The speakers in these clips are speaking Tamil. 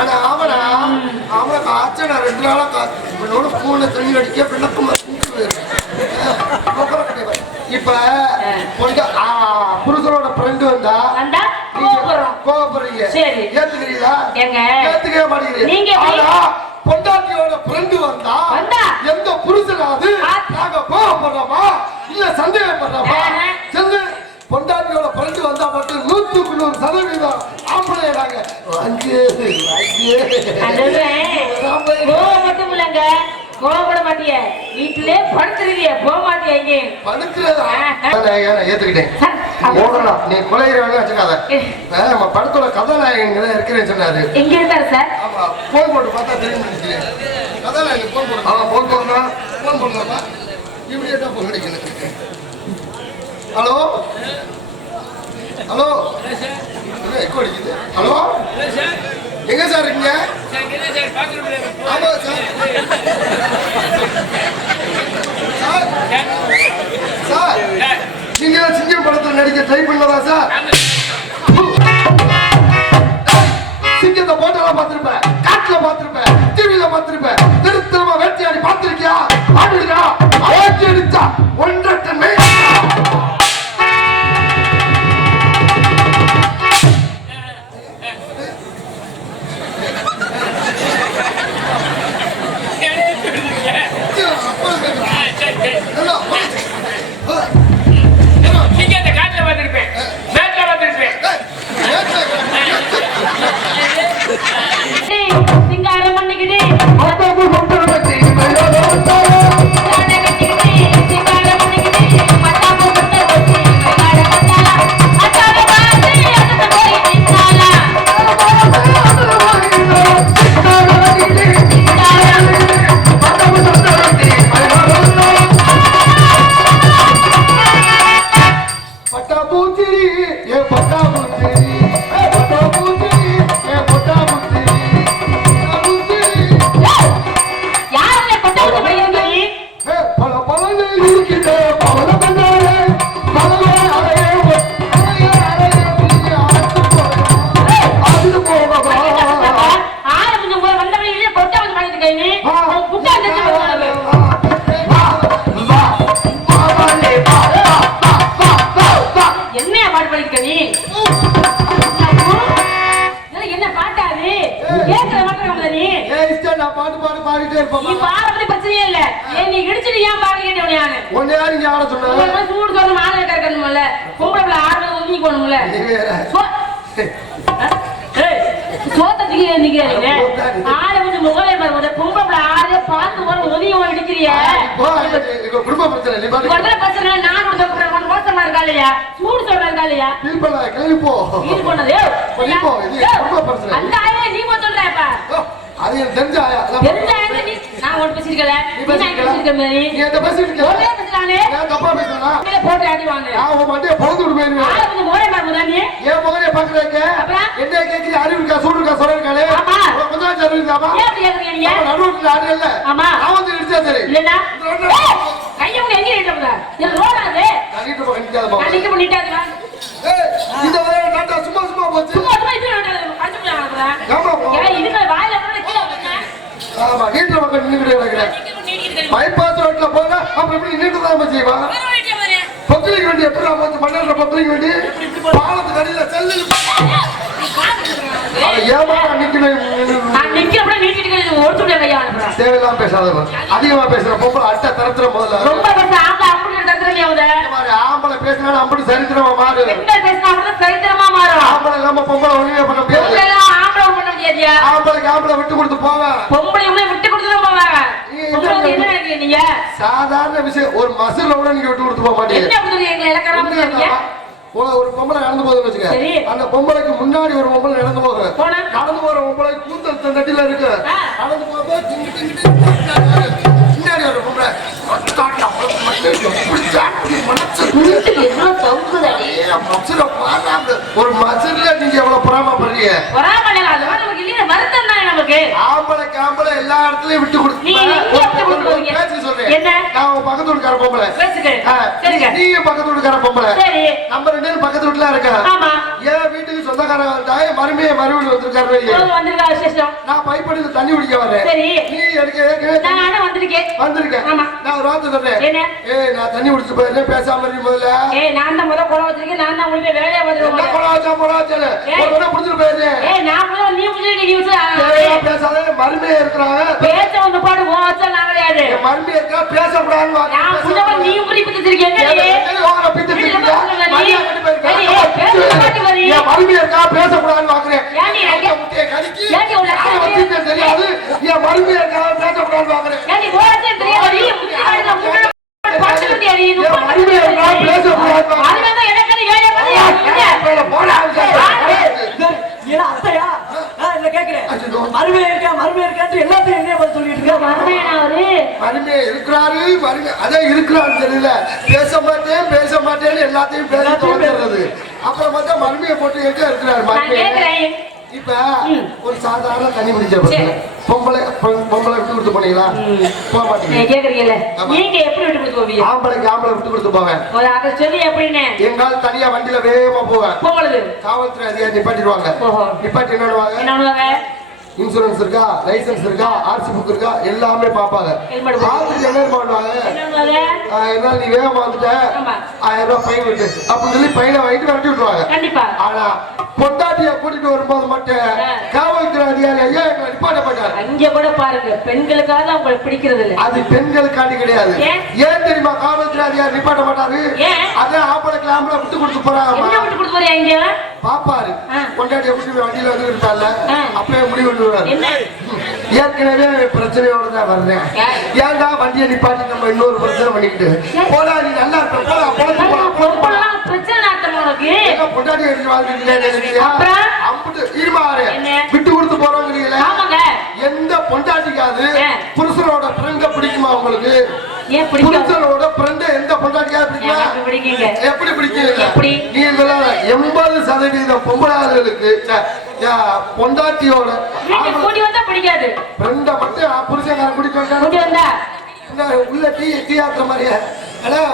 ஆனா அவனா அவனை காய்ச்ச நான் 2 நாளா இவனோட பூனை தண்ணி அடிக்க பிள்ளை இப்ப புருஷனோட ஃப்ரெண்டு வந்தா கோபப்படுறீங்க, ஏத்துக்கிறீங்களா? ஏத்துக்கவே மாட்டேங்கிறீங்க. பொண்டாட்டியோட ஃப்ரெண்டு வந்தா எந்த புருஷனாவது நாங்க கோபப்படுறோமா இல்ல சந்தேகப்படுறோமா? சொல்லு. பொண்டாட்டியோட ஃப்ரெண்டு வந்தா மட்டும் 100% ஆம்பளையாங்க. கோபப்பட மாட்டிய, வீட்டிலே படுத்துருவிய, போக மாட்டிய. இங்கே ஏத்துக்கிட்டேன். நீ கொலைகிறவங்க வச்சுக்காத. நம்ம படத்தோட கதாநாயகன் இருக்கிறேன்னு சொன்னாரு. எங்க இருந்தாரு சார்? ஆமா, போன் போட்டு பார்த்தா தெரியும். கதாநாயகன் போன் போடுறா. போன் போடுறா. போன் போடுறப்பா இவடியா போன் கிடைக்கணும். ஹலோ ஹலோ, எக்கோ அடிக்குது. ஹலோ, எங்க சார் இருக்கீங்க? ஆமா சார். சார் நீங்க சிங்கம் படத்தில் நடிக்க ட்ரை பண்ணதா சார்? சிங்கத்தை போட்டெல்லாம் பார்த்திருப்பேன், காட்டுல பார்த்திருப்பேன், டிவியில பார்த்திருப்பேன். திருத்தமா வேட்டையாடி பார்த்திருக்கியா? ஆடுறியா? வேட்டி அடிச்சா 1.5 டன் சிங்காரம் பண்ணிக்கிட்டு பைபாஸ் ரோட்ல போனா அப்புறம் எப்படி நின்றுட்டு தான் செய்வா? பொக்கலிக்கு வேண்டி எப்படி மண்ணல்ற பொக்கலிக்கு வேண்டி பாலத்துக்கு அடியில செல்லு தேவையில்லாம பேசாத, அதிகமா பேசுற பொம்பளை அட்டை தரத்துல முதல்ல ஆம்பளை பேசினாலும் அப்படி சரித்திரமா மாறு. ஆம்பளை இல்லாம பொம்பளை ஒண்ணுமே பண்ண முடியாது. ஆம்பளைக்கு ஆம்பளை விட்டு கொடுத்து போவேன். சாதாரண விஷயம், ஒரு மசில கூட நீங்க விட்டு கொடுத்து போக மாட்டீங்க. ஒரு பொம்பளை நடந்து போகுதுன்னு வச்சுக்க, அந்த பொம்பளைக்கு முன்னாடி ஒரு பொம்பளை நடந்து போகுது. நடந்து போற பொம்பளை கூந்தல் தட்டில இருக்கு. நடந்து போகும்போது முன்னாடி ஒரு பொம்பளை ஒரு மசில நீங்க எவ்வளவு பொறாமப்படுறீங்க? ஆம்பளைக்கு ஆம்பளை எல்லா இடத்துலயும் விட்டு கொடுத்து பேச்சு சொல்றேன். நான் பக்கத்து வீட்டுக்கார பொம்பளை, நீங்க பக்கத்து வீட்டுக்கார பொம்பளை, நம்ம 2 பேரும் பக்கத்து வீட்டுல இருக்க. என் வீட்டுக்கு சொந்தக்காரங்க வந்தாய் மருமையை மறுபடியும் வந்திருக்காரு வந்திருக்கா விசேஷம். நான் பைப்படியில் தண்ணி குடிக்க வரேன். சரி நீ எனக்கு நானும் வந்திருக்கேன். வந்திருக்கேன். நான் ஒரு வார்த்தை சொல்றேன். என்ன? நான் தண்ணி குடிச்சு போயிருந்தேன் பேசாம இருக்கு முதல்ல. நான் தான் முதல்ல குளம் வச்சிருக்கேன். நான் தான் உங்களுக்கு வேலையா வந்துருவேன். குளம் வச்சா ஒரு தடவை புடிச்சிட்டு போயிருந்தேன். நான் முதல்ல நீ புடிச்சிட்டு நீ பேசாத மருமையா இருக்கிறாங்க. பேச வந்து பாடு வச்சா நான் கிடையாது. மருமையா இருக்கா பேசக்கூடாதுன்னு நான் புடிச்சா நீ புடி பிடிச்சிருக்கீங்க. மருமையா இருக்கா பேசக்கூடாதுன்னு வாங்குறேன். தெரியாது என் மருமையா இருக்கா பேசக்கூடாதுன்னு வாங்குறேன். பேச மாட்டேன்னு எல்லாத்தையும் பேச தோன்றது. அப்புறம் பார்த்தா மருமையை போட்டு எங்க இருக்கிறாரு மருமையை. இப்ப ஒரு சாதாரண தண்ணி குடிச்ச பொம்பளை விட்டு கொடுத்து போனீங்களா? போக மாட்டீங்க. ஆம்பளை விட்டு கொடுத்து போவேன். எங்கால தனியா வண்டியில வேகமா போவேன். காவல்துறை அதிகாரி நிப்பாட்டிடுவாங்க. நிப்பாட்டி என்ன இன்சூரன்ஸ் இருக்கா, லைசன்ஸ் இருக்கா, ஆர்சி புக் இருக்கா எல்லாமே பாப்பாங்க. பார்த்துட்டு என்ன பண்ணுவாங்க, என்ன நீ வேகமா வந்துட்ட 1000 ரூபாய் ஃபைன் விட்டு அப்படின்னு சொல்லி பையனை வாங்கிட்டு விரட்டி விட்டுருவாங்க. ஆனா பொண்டாட்டிய கூட்டிட்டு வரும்போது மட்டும் காவல்துறை அதிகாரி ஐயா எங்களை நிப்பாட்ட மாட்டாரு. அங்க கூட பாருங்க, பெண்களுக்காக அவங்களுக்கு பிடிக்கிறது இல்லை. அது பெண்களுக்காண்டி கிடையாது. ஏன் தெரியுமா காவல்துறை அதிகாரி நிப்பாட்ட மாட்டாரு? அதான் ஆம்பளைக்கு ஆம்பளை விட்டு கொடுத்து போறாங்க. பாப்பாரு பொண்டாட்டிய கூட்டிட்டு வண்டியில வந்து இருப்பாங்க. அப்பவே முடிவு ஏற்கனவே பிரச்சனையோட தான் வர்றேன். ஏன்டா வண்டியை நிப்பாட்டி நம்ம இன்னொரு பிரச்சனை பண்ணிக்கிட்டு போடா, நீ நல்லா இருக்க பொண்டாட்டி விட்டு கொடுத்து போறவங்க. எந்த பொண்டாட்டிக்காது புருஷனோட ஃப்ரெண்ட பிடிக்குமா உங்களுக்கு? புருஷனோட ஃப்ரெண்ட எந்த பொண்டாட்டிக்காவது பிடிக்குமா? எப்படி பிடிக்கல? நீங்க 80% பொம்பளாளுகளுக்கு பொண்டாட்டியோட பிடிக்காது. ஃப்ரெண்ட மட்டும் புருஷன் குடிக்க உள்ள டீ ஆக்குற மாதிரியா?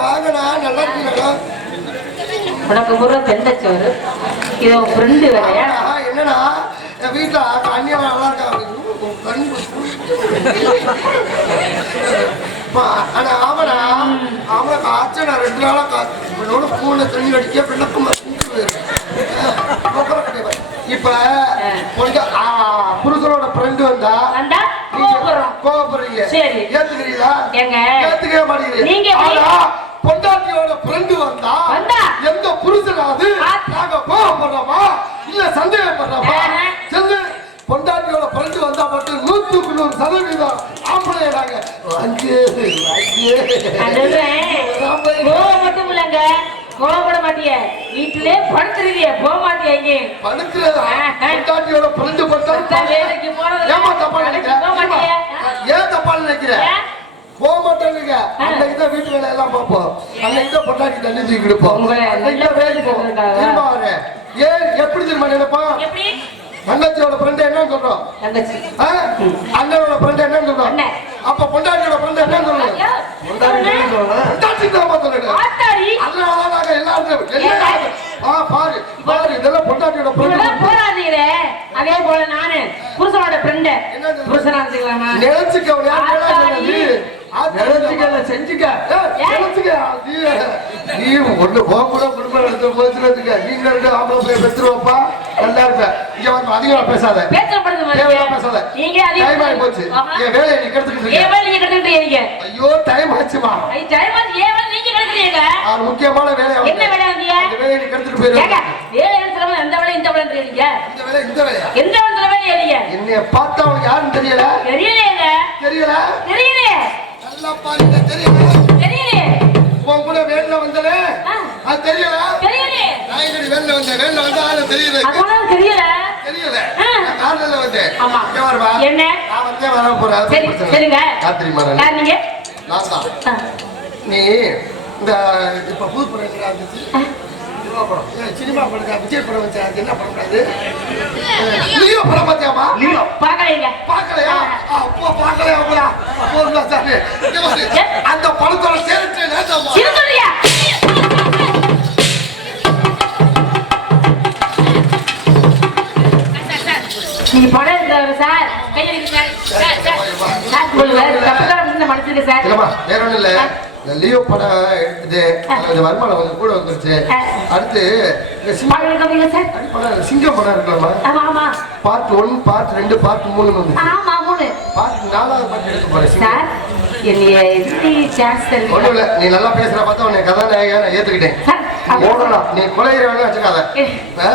வாங்கடா நல்லா இருக்கீங்களா? உனக்கு முறை தெண்டச்சோறு இதோ ஃப்ரெண்டு வேலையா? என்னடா வீட்டுல அண்ணியா நல்லா இருக்கா? ஆனா அவனா அவனுக்கு ஆச்சனா 2 நாளா பூனை தண்ணி அடிக்க பிள்ளைக்கும் இப்ப புருஷனோட ஃப்ரெண்டு வந்தா கோவப்படுறீங்க. ஏத்துக்கிறீங்களா? ஏத்துக்கவே மாட்டேங்கிறீங்க. பொண்டாட்டியோட ஃப்ரெண்டு வந்தா எந்த புருஷனாவது நாங்க கோவப்படுறோமா இல்ல சந்தேகப்படுறோமா? சொல்லு. பொண்டாட்டியோட ஃப்ரெண்டு வந்தா மட்டும் 100% ஆம்பளை நாங்க மட்டும் இல்லங்க. கோவப்பட மாட்டிய, வீட்டிலே படுத்துருவிய, போக மாட்டிய. இங்க படுக்கிறதா? பொண்டாட்டியோட ஃப்ரெண்டு பார்த்தா வேலைக்கு போறது ஏமா தப்பா நினைக்கிறேன்? ஏன் தப்பா நினைக்கிறேன்? போக மாட்டேங்க. அன்னைக்கு தான் வீட்டு வேலை எல்லாம் பார்ப்போம். அன்னைக்கு தான் பொண்டாட்டி தண்ணி தூக்கி எடுப்போம். ஏன் எப்படி தெரியுமா நினைப்பான்? தங்கச்சியோட ஃப்ரெண்ட் என்ன சொல்றோம்? அண்ணனோட ஃப்ரெண்ட் என்ன சொல்றோம்? அப்ப பொண்டாட்டியோட ஃப்ரெண்ட் என்ன சொல்றோம்? பொண்டாட்டி தான் சொல்றேன். அதனால நாங்க எல்லாரும் பாரு பாரு இதெல்லாம் பொண்டாட்டியோட ஃப்ரெண்ட் போறாதீங்க. அதே போல நானு புருஷனோட ஃப்ரெண்ட் புருஷனா இருந்துக்கலாமா? நினைச்சுக்கல செஞ்சுக்க நீ ஒண்ணு போக குடும்பம் எடுத்து போச்சுக்க. நீங்க 2 ஆம்பளை போய் பெற்றுருவப்பா நல்லா இருக்க. இங்க வந்து அதிகமா பேசாத பேசாத. போச்சு என் வேலையை நீ கெடுத்துக்கிட்டு. ஐயோ டைம் ஆச்சுமா. முக்கியமான வேலை வேலையை நீ கெடுத்துட்டு போயிருக்க. என்னைய பார்த்தா அவனுக்கு யாருன்னு தெரியல. தெரியல நல்லா பாருங்க. தெரியல உன் கூட வேலைல வந்தே அது தெரியல. நாயகடி வேலைல வந்தா அது தெரியல. கார்ல வந்தேன். என்ன நான் வந்து வர போறேன். சரிங்க. காத்திரி நீ இந்த இப்ப புது படம் சினிமா படம் விஜய் படம் வச்சா என்ன பண்ணக்கூடாது? லியோ படம் பார்த்தியாமா? லியோ பார்க்கலையா? அப்போ பார்க்கலையா? அந்த படத்தோட சேர்த்து இல்லம்மா வேற ஒண்ணும் இல்ல லியோ படம் எடுத்துட்டு அந்த வருமானம் கொஞ்சம் கூட வந்துருச்சு. அடுத்து சிங்கம் படம் இருக்கலாமா? பார்ட் 1 பார்ட் 2 பார்ட் 3 வந்து பார்ட் 4வது பார்ட் எடுக்க போறேன். ஒண்ணும் இல்ல நீ நல்லா பேசுற பார்த்தா உன்னை கதாநாயகன் நான் ஏத்துக்கிட்டேன். ஓடலாம் நீ கொலைகிறவங்க வச்சுக்காத.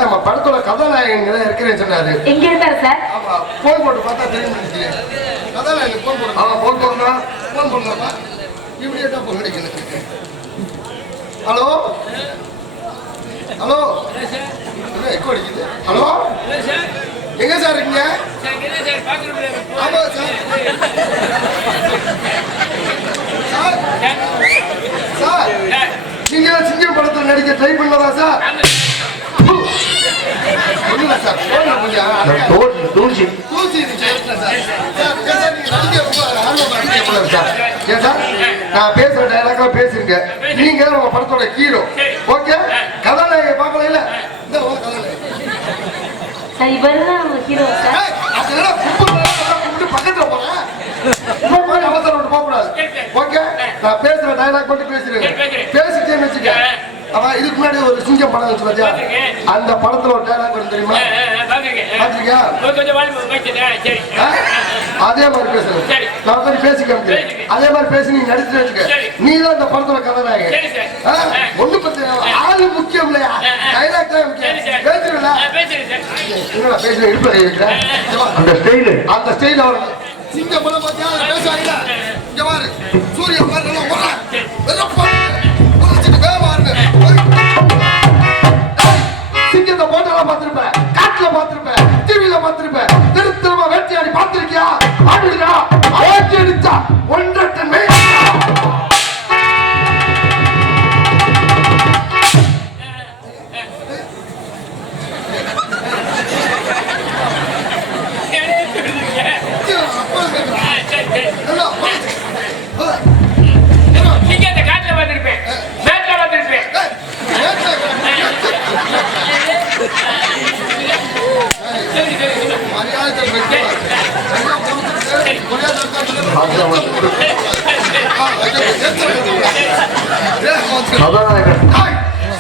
நம்ம படத்தோட கதாநாயகன் இருக்கிறேன்னு சொன்னாரு. எங்க இருந்தாரு சார்? ஆமா போன் போட்டு பார்த்தா தெரியும். கதாநாயகன் போன் போடுறா. ஆமா போன் போடுறா. போன் பண்ணலாமா? இமிடியேட்டா போன் அடிக்கணும். ஹலோ ஹலோ எக்கோ அடிக்குது. ஹலோ எங்க சார் இருக்கீங்க? ஆமா சார். சார் நீங்க சிங்கம் படத்தில் நடிக்க ட்ரை பண்ணதா சார்? ஒண்ணுல சார் தூசி நான் பேசுற டைலாக்ல பேசுங்க. நீங்க நம்ம படத்தோட ஹீரோ. ஓகே கதாநாயகை பார்க்கல இல்ல இந்த பக்கத்துல போறேன். அவசரம் போக கூடாது. ஓகே நான் பேசுற டைலாக் மட்டும் பேசுறேன். பேசிட்டேன்னு வச்சுக்க. அவன் இதுக்கு முன்னாடி ஒரு சிங்கம் படம் வச்சு பாத்தியா? அந்த படத்துல ஒரு டைலாக் வரும் தெரியுமா? பாத்திருக்கியா? அதே மாதிரி பேசுறேன். நான் வந்து பேசிக்க அதே மாதிரி பேசி நீ நடிச்சு வச்சுக்க. நீ தான் இந்த படத்தோட கதாநாயகன். ஒண்ணு பத்தி ஆளு முக்கியம் இல்லையா? டைலாக் தான் முக்கியம். பேசுறீங்களா? என்னடா பேசுறேன் இடுப்புல இருக்கிறேன். அந்த ஸ்டைல் வரும். சிங்கம் படம் பாத்தியா? பேசுவாங்க. இங்க பாரு சூரிய பாரு நல்லா ஓடுறான். சிங்கத்தை போட்டெல்லாம் பார்த்திருப்பேன், காட்டுல பார்த்திருப்பேன், டிவில பார்த்திருப்பேன். திருத்தலமா வேட்டையாடி பார்த்திருக்கியா? ஆடுறா வேட்டி அடிச்சா 1.5 டன் வெயிட்.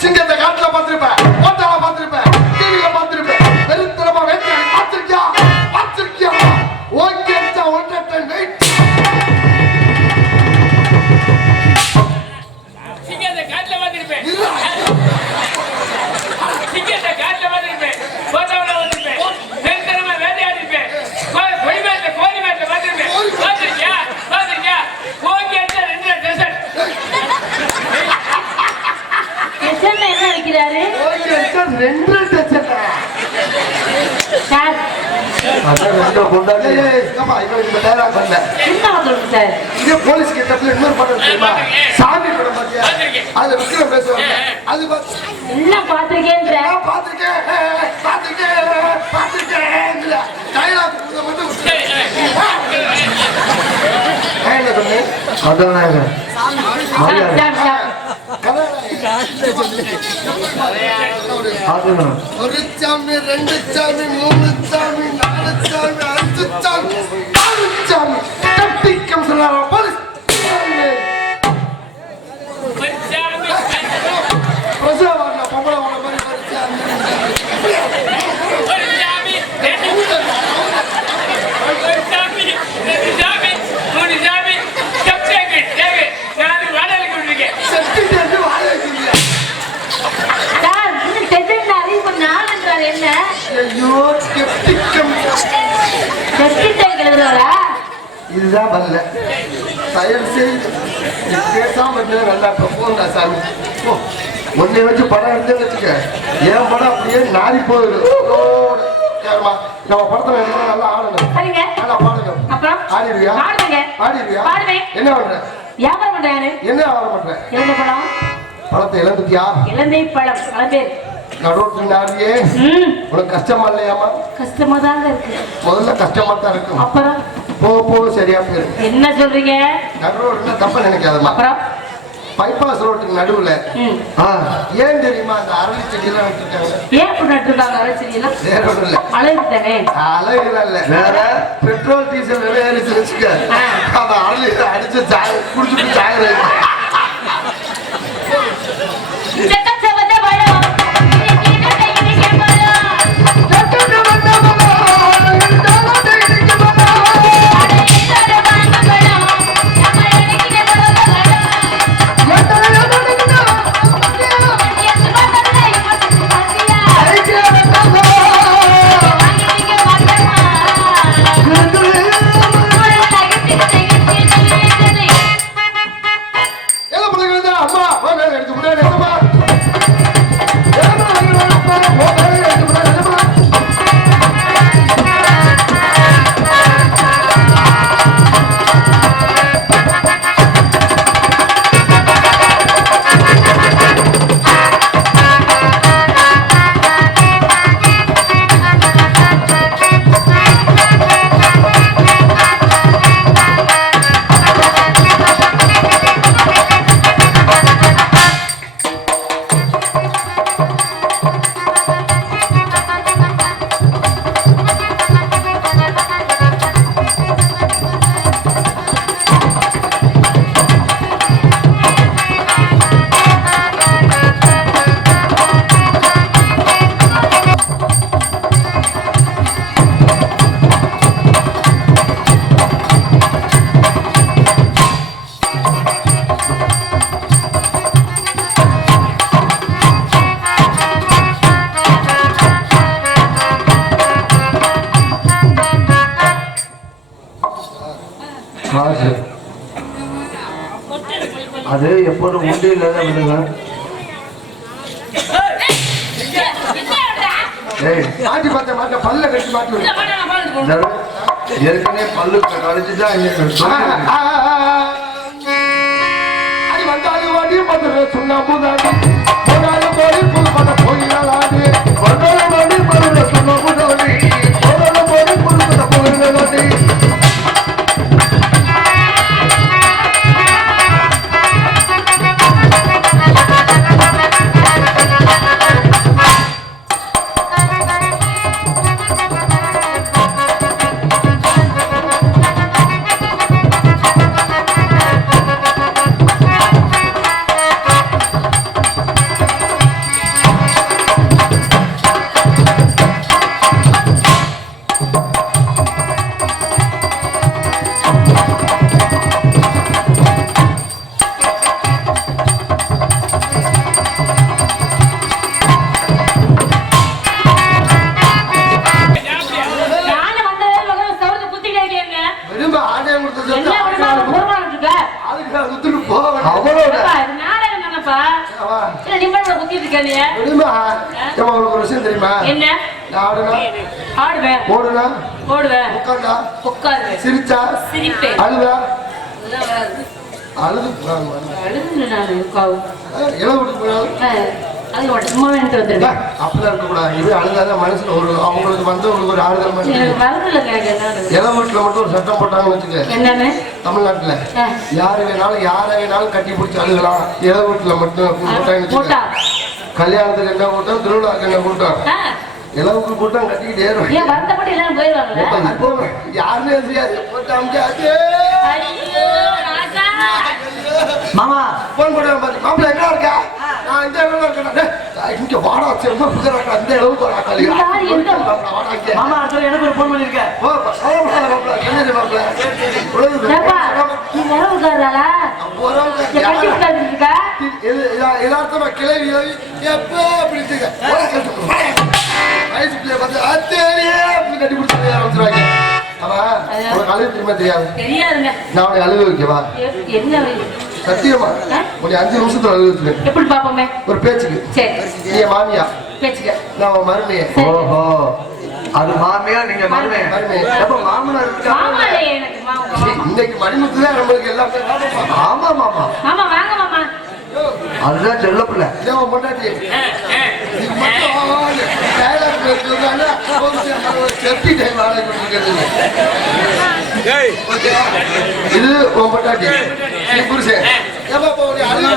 சிங்கத்தை காட்டுல பார்த்திருப்பேன், போட்டால பார்த்திருப்பேன், டிவில பார்த்திருப்பேன். வெறுத்தனமா வேட்டையாடி பார்த்திருக்கியா? பார்த்திருக்கியா? Okay 1.5 ton weight. சிங்கத்தை காட்டுல பார்த்திருப்பேன், சிங்கத்தை காட்டுல பார்த்திருப்பேன், போட்டால பார்த்திருப்பேன், வெறுத்தனமா வேட்டையாடி இருப்பேன், கோழி மேட்ல பார்த்திருப்பேன். பார்த்திருக்கியா? பார்த்திருக்கியா? Okay 2 dessert. என்ன வைக்கிறாரு? Okay 2 dessert. சார் போலீஸ் கிட்டப்ல இன்னொரு படம் தெரியுமா? சாமி படம் பாத்தியா? அதுல விக்ரம் பேசுவாங்க. அது எல்லாம் பாத்திருக்கேன் டைலாக் மட்டும் கதாநாயகன் ஒரு சாமி 2 சாமி 3 சாமி 4 சாமி 5 சாமி 6 சாமி தப்பிக்கம் சொன்னாரா போலீஸ்? பிரசவம் பொம்பளை வாழ மாதிரி இதுதான் வரல. தயவு செய்து பேசாம இருந்தது நல்லா போண்டா சாமி. ஒன்னை வச்சு படம் எடுத்து வச்சுக்க. என் படம் அப்படியே நாரி போகுது. நம்ம படத்துல நல்லா ஆடணும், நல்லா பாடணும். ஆடிடுவியா? என்ன பண்ற? வியாபாரம் பண்றாரு. என்ன வியாபாரம் பண்ற? இளந்தை பழம். பழத்தை இழந்துட்டியா? இளந்தை பழம் பேர் நடுவோட்டு ஆடியே. உனக்கு கஷ்டமா இல்லையாமா? கஷ்டமா தாங்க இருக்கு. முதல்ல கஷ்டமா தான் இருக்கும். அப்புறம் போக போக சரியா போயிருக்கு. என்ன சொல்றீங்க? நடுவோட்டு தப்ப நினைக்காதமா. அப்புறம் பைபாஸ் ரோட்டுக்கு நடுவுல ஏன் தெரியுமா அந்த அரளி செடி எல்லாம் வச்சிருக்காங்க? ஏன் நட்டுருக்காங்க அரளி செடி எல்லாம்? வேற ஒண்ணும் இல்ல, அழகு தானே. அழகுலாம் இல்ல, வேற பெட்ரோல் டீசல் விலை ஏறிச்சு வச்சுக்க, அந்த அரளி அடிச்சு குடிச்சுட்டு சாகுறது. அது எப்போதும் உண்டு இல்லாத விடுங்க. மாட்டி பார்த்த மாட்ட பல்ல கட்டி மாட்டி விடு. ஏற்கனவே பல்லு கழிச்சுதான் அது வந்தாலும் வாடி மதுரை சுண்ணாம்புதாடி போனாலும் போய் புது பட போயிடலாடி வந்தாலும் வாடி மதுரை சுண்ணாம்புதாடி போனாலும் போய் புது பட போயிடலாடி. சிரிச்சா அழுதா அழுது அப்படிலாம் இருக்கக்கூடாது. இது அழுதாதான் மனசுல ஒரு அவங்களுக்கு வந்தவங்களுக்கு ஒரு ஆறுதல் மாதிரி. இளம் வீட்டுல மட்டும் ஒரு சட்டம் போட்டாங்கன்னு வச்சுக்க, தமிழ்நாட்டுல யாரை வேணாலும் கட்டி பிடிச்சி அழுகலாம். இளம் வீட்டுல மட்டும் போட்டாங்க. கல்யாணத்துக்கு என்ன கூட்டம், திருவிழாக்கு என்ன கூட்டம், இளவுக்கு கூட்டம் கட்டிக்கிட்டே யாருமே மாமா போன் போட மாப்பிள்ள எங்க இருக்கா? நான் இந்த இடத்துல இருக்கேன். இங்க வாடா செம்ம புதுரா அந்த அளவுக்கு மாமா எனக்கு ஒரு போன் பண்ணிருக்கேன். என்ன மாப்பிள்ள எல்லாத்தமா கிளவி எப்ப அப்படி வயசு பிள்ளைய பார்த்து அத்தேரியே அப்படி கட்டி பிடிச்சி ஆரம்பிச்சிருவாங்க. உனக்கு அழுகு திரும்ப தெரியாது. நான் உனக்கு அழுக வைக்கவா? சத்தியமா உன்னை 5 நிமிஷத்துல அழுக வச்சுக்கேன். எப்படி பாப்போமே? ஒரு பேச்சுக்கு. நீ மாமியா பேச்சுக்க, நான் மருமையே. ஓஹோ, அது மாமியா, நீங்க மருமையா? அப்ப மாமனார் இன்னைக்கு மணிமுத்து தான் நம்மளுக்கு எல்லாமே. ஆமா மாமா, மாமா வாங்க மாமா. அதுதான் சொல்ல பிள்ளை பொண்டாட்டி. இது பொண்டாட்டி. நீ புருஷன் ஏப்பா இப்போ உன்னை அழுகு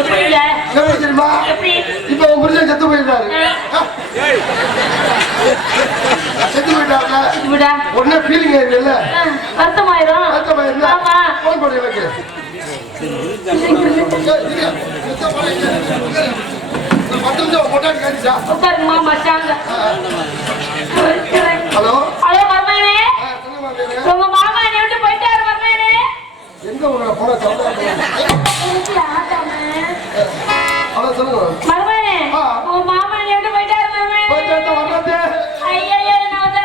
எப்படி இல்ல? எப்படி தெரியுமா எப்படி? இப்ப உன் புருஷன் செத்து போயிட்டாரு செத்து போயிட்டாருல விடா. உடனே ஃபீலிங் ஆயிருக்குல்ல வருத்தமாயிரும். வருத்தமா இருந்தா ஆமா. போன் பண்ணு எனக்கு உட்காருங்க மாமா சாங்க. ஹலோ ஹலோ மருமகனே, உங்க மாமா என்னை விட்டு போயிட்டாரு மருமகனே. எங்க உங்களை போன ஹலோ சொல்லுங்க மருமகனே, ஆ. உங்க மாமா என்னை விட்டு போயிட்டாரு மருமகனே. வர்றதே ஐயையோ, என்ன வந்தா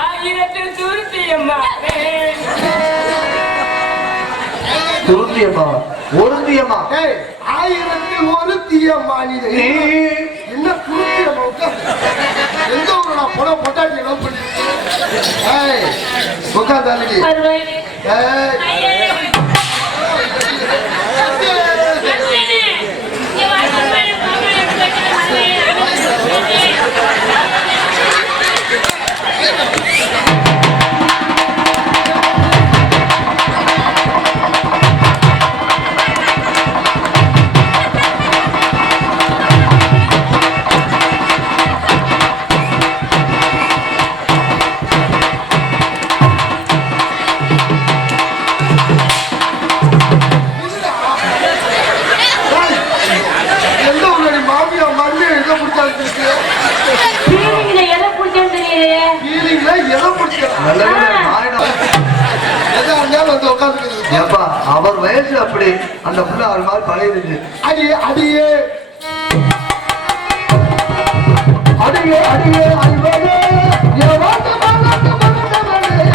ஆயிரத்தில் சுருத்தியம்மா துருத்தியம்மா ஒருத்தியம்மா ஏய், 1000ல் ஒரு தீயம்மா நீ என்ன துருத்தியம்மா எங்க ஒரு நான் போன பொட்டாட்டி லவ் பண்ணிருக்கேன் ஏய் உட்காந்தாலி மருமகனே. ஏய் ஐயையோ. எந்த ஒரு மாமியா மண்ணு எங்க பிடிச்சாலும் ஃபீலிங்ல எதை பிடிச்சேன்னு தெரியலையே. ஃபீலிங்ல எதை பிடிச்சாலும் நல்ல நாயனா எதா இருந்தாலும் வந்து உட்காந்துக்கிறது ஏப்பா அவர் வயசு அப்படி அந்த புள்ள அவர் மாதிரி பழகிடுச்சு அடியே அடியே அடியே அடியே அடிவே என் வாட்டு மாலாட்டு மனதவனே.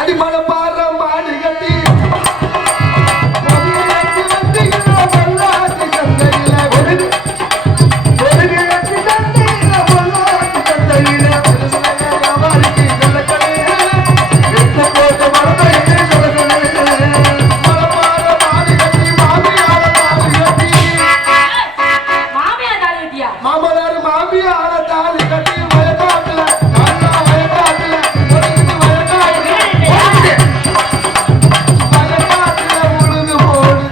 அடிமலை பாடுற மாடு கட்டி மாமியார் தாலி கட்டியா? மாமனார் மாமியார தாலி கட்டி வயக்காட்டுல நல்லா வயக்காட்டுல ஒதுக்கிட்டு வயக்காட்டுல வயக்காட்டுல உழுது போடுது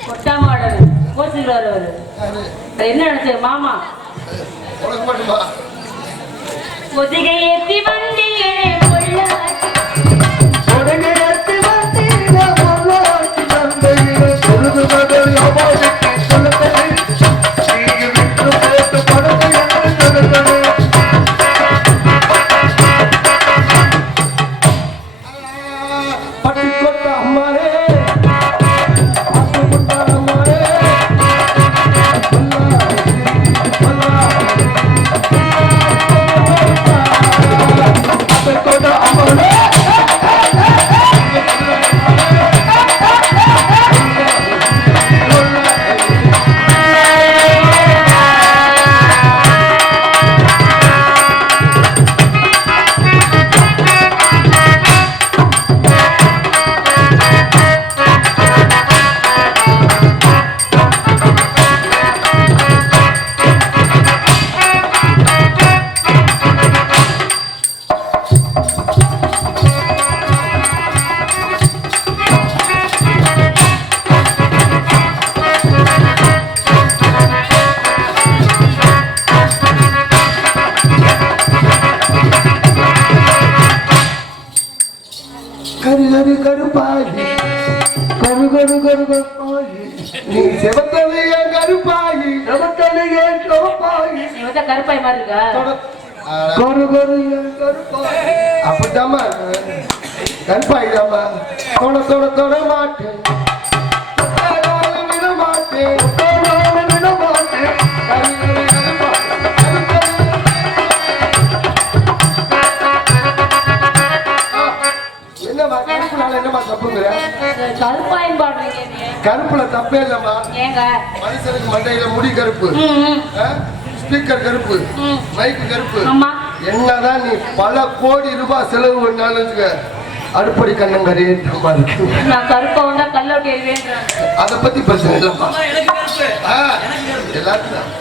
கொட்டாம ஆடுறது. கோச்சிட்டு வருவாரு. அது என்ன நினைச்ச மாமா? உனக்கு மட்டுமா ஒத்திகை ஏத்தி வந்தீரே பொள்ளாச்சி. பட்டி கொட்ட அம்மாரே பட்டு கொட்ட அம்மாரே கரு கரு கருப்பாகி கரு கரு கரு கருப்பாகி நீ செவத்தது என் கருப்பாகி செவத்தது என் கருப்பாகி கருப்பாய் மாதிரி இருக்கா கரு கரு என் கருப்பாகி அப்படித்தாம்மா கருப்பாயிதாம்மா தொட தொட தொட மாட்டேன் விட மாட்டேன் விட மாட்டேன் கரு கரு என்னம்மா கருப்புனால என்னம்மா தப்புங்கிற கருப்பாயும் பாடுறீங்க கருப்புல தப்பே இல்லம்மா ஏங்க மனுஷனுக்கு மண்டையில முடி கருப்பு ஸ்பீக்கர் கருப்பு மைக்கு கருப்பு என்னதான் நீ பல கோடி ரூபாய் செலவு பண்ணாலும் அடுப்படி கண்ணங்கரே தப்பா இருக்கு நான் கருப்பா வந்தா கல்லோட்டி எழுவேன் அதை பத்தி பிரச்சனை இல்லம்மா எல்லாருக்கும்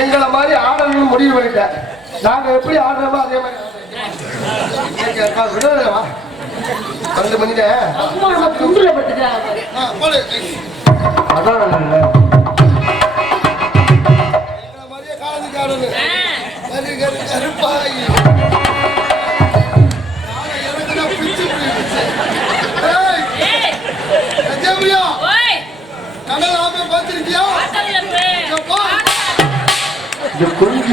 எங்களை மாதிரி ஆடணும்னு முடிவு பண்ணிட்டேன் நாங்க எப்படி ஆடுறோமோ அதே மாதிரி விடுவா 12 மணிக்கு அதான் கருப்பாயி கடல் ஆமை பார்த்திருக்கியா கொஞ்சம்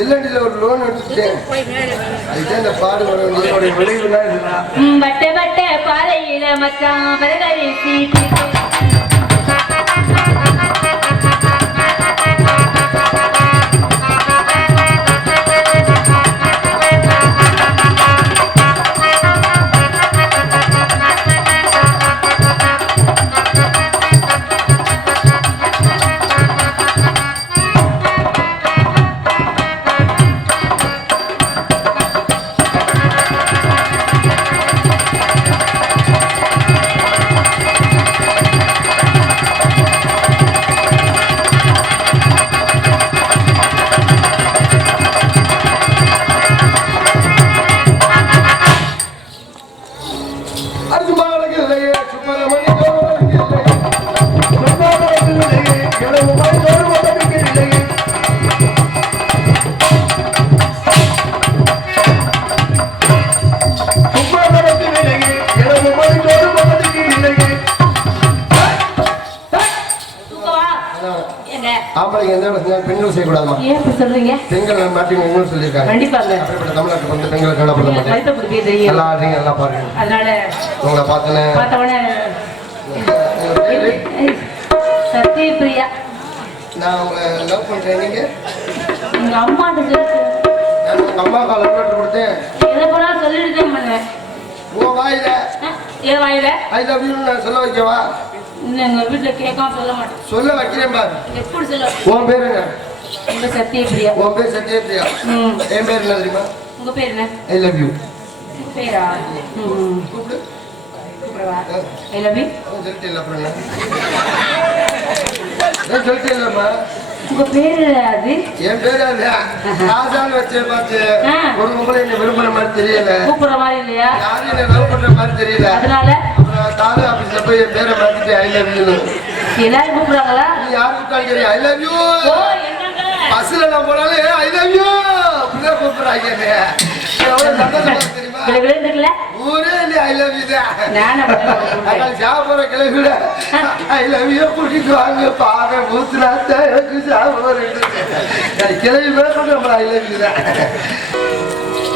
எல்லடியில ஒரு லோன் எடுத்துட்டேன் அதுதான் இந்த பாடு விளைவுலாம் பட்ட பட்ட பாறையில மச்சான் பரகரிசி ஆம்பளைங்க எந்த வேலை பெண்கள் செய்யக்கூடாதுமா. ஏன் இப்படி சொல்றீங்க? பெண்கள் நாட்டின்னு சொல்லியிருக்காங்க. கண்டிப்பாங்க. அப்படிப்பட்ட தமிழ்நாட்டுக்கு வந்து பெண்கள் கண்டப்பட மாட்டேன். நல்லா ஆடுறீங்க, நல்லா பாருங்க. அதனால உங்களை பார்த்தோன்னே சத்யபிரியா. நான் உங்களை லவ் பண்றேன். நீங்க எங்க அம்மாட்ட சொல்லு. நான் உங்க அம்மாவுக்கு லெட்டர் கொடுத்தேன். எதை போனாலும் சொல்லிட்டு தான் பண்ணுவேன். உன் வாயில என் வாயில ஐ லவ் யூ நான் சொல்ல வைக்கவா? இன்னும் எங்க வீட்டுல கேட்காம சொல்ல மாட்டேன். சொல்ல வைக்கிறேன் பாரு. எப்படி சொல்ல? உன் பேர் என்ன? உங்க சத்யபிரியா. உன் பேர் சத்யபிரியா. என் பேர் என்ன தெரியுமா? உங்க பேர் என்ன? I love you. பேரா? கூப்பிடு. I love you. சொல்லிட்டு இல்லை அப்புறம் என்ன? சொல்லிட்டு இல்லைம்மா. உங்க பேரு அது? என் பேரு அது. ராஜான்னு வச்சேன் பார்த்து ஒரு உங்களை என்ன விரும்புற மாதிரி தெரியல. கூப்பிடுற மாதிரி இல்லையா? யாரும் என்ன லவ் பண்ற மாதிரி தெரியல. அதனால அப்புறம் தாலு ஆபீஸ்ல போய் என் பேரை மாத்திட்டு ஐ லவ் யூ. எல்லாரும் கூப்பிடுறாங்களா? நீ யாரு கூப்பிட்டாலும் தெரியும் ஐ லவ் யூ. ஓ என்னங்க? பஸ்ல நான் போனாலே ஐ லவ் யூ அப்படிதான் கூப்பிடுறாங்க. எவ்வளவு சந்தோஷமா தெரியுமா? இருக்குல்ல ஊரே இல்லை ஐ லவ் யூ தான். நானும் சாப்பிட்ற கிளவிட ஐ லவ் யூ கூட்டிட்டு வாங்க பாக ஊத்துனாத்த எனக்கு சாப்பிட்ற கிளவி மேல நம்ம ஐ லவ் யூ தான்.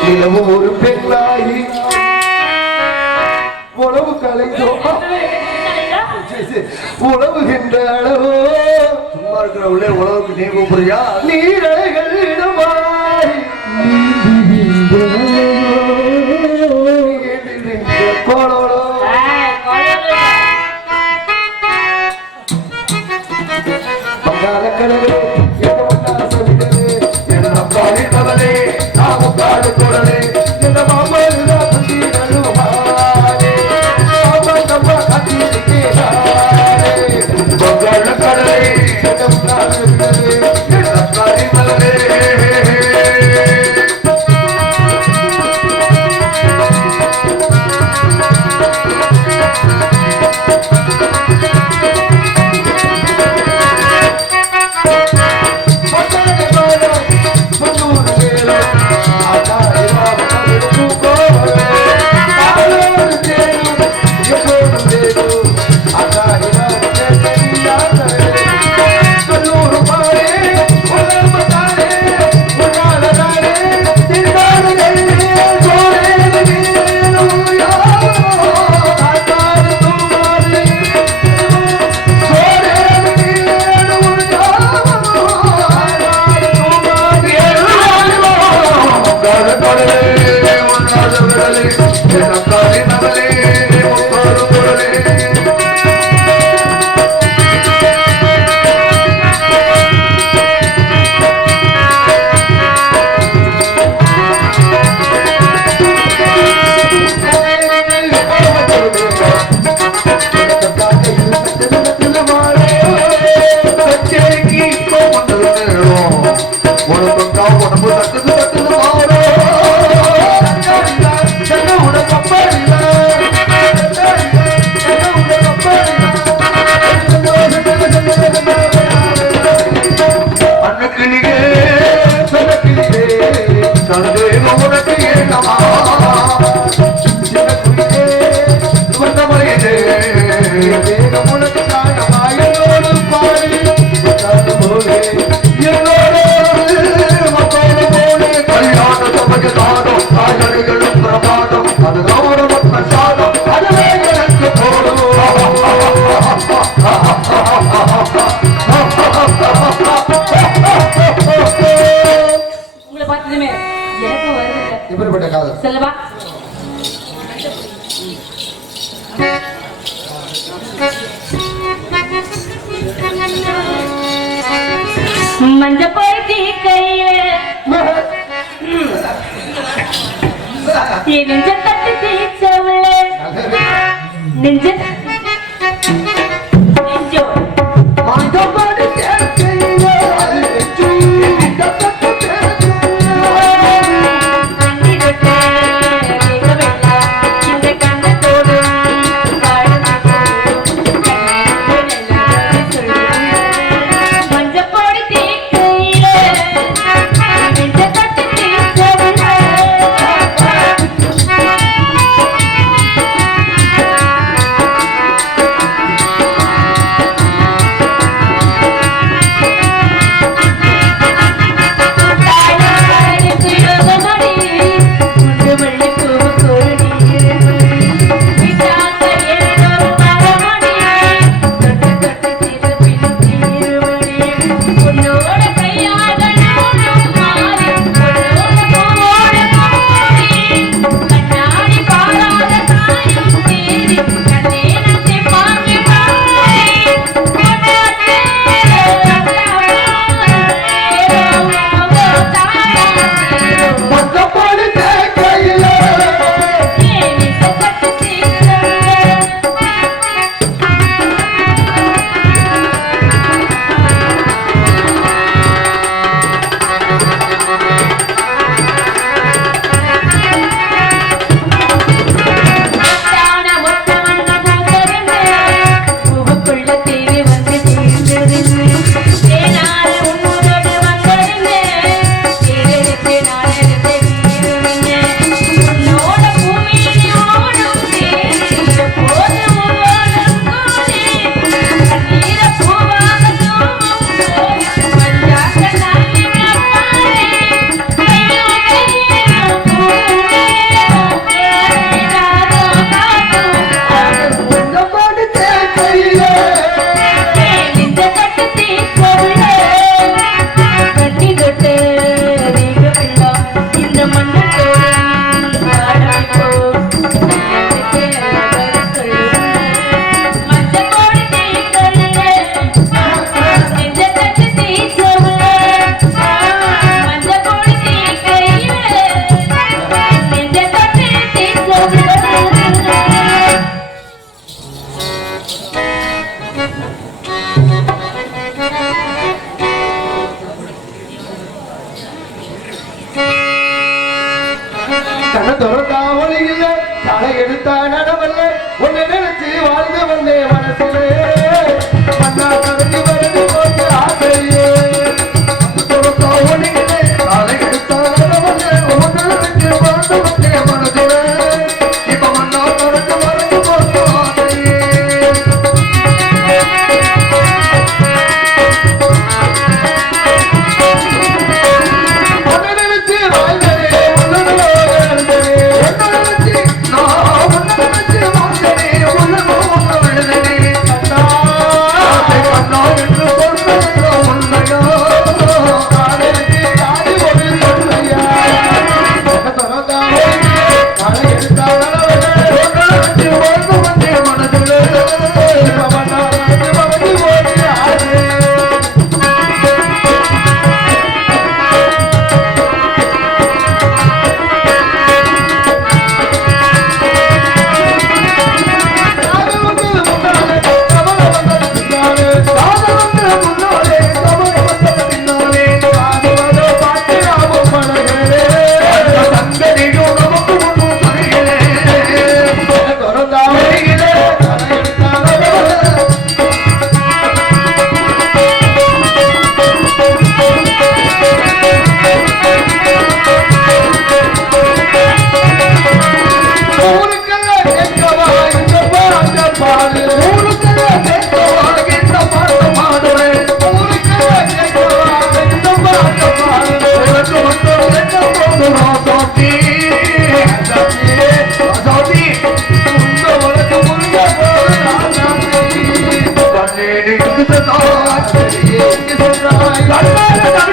நிலவும் ஒரு பெண்ணாகி உணவு கலைந்தோ உணவுகின்ற அளவோ சும்மா இருக்கிற உள்ளே உணவுக்கு நீ கூப்பிடுறியா? நீரலைகள் இடமாய் கோலோடோ பங்காள கடலே என்ன ஒன்றா சொல்லிடுது என்ன பாடி கடலே நாம பாடு குரலே என்ன மாமல்லா புத்தி நழுவானே மாமா நம்ம கத்தி கேடானே பங்காள கடலே என்ன ஒன்றா சொல்லிடுது என்ன பாடி கடலே செல்லவா மஞ்ச போய் கையில என் நெஞ்ச தட்டி தீச்சவள நெஞ்ச நெஞ்சோ மஞ்ச போய் கையில தொடர்ந்தா ஒளியில்ல தலை எடுத்தா நடவல்ல உன்னை நினைச்சு வாழ்ந்து வந்தேன் மனசுலே மண்ணா கரைஞ்சி வருது போச்சு ஆசையே தொடர்ந்தா ஒளியில்ல தலை எடுத்தா நடவல்ல உன்னை நினைச்சு வாழ்ந்து வந்தேன் மனசுலே இப்ப மண்ணா கரைஞ்சி வருது போச்சு ஆசையே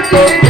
Thank you.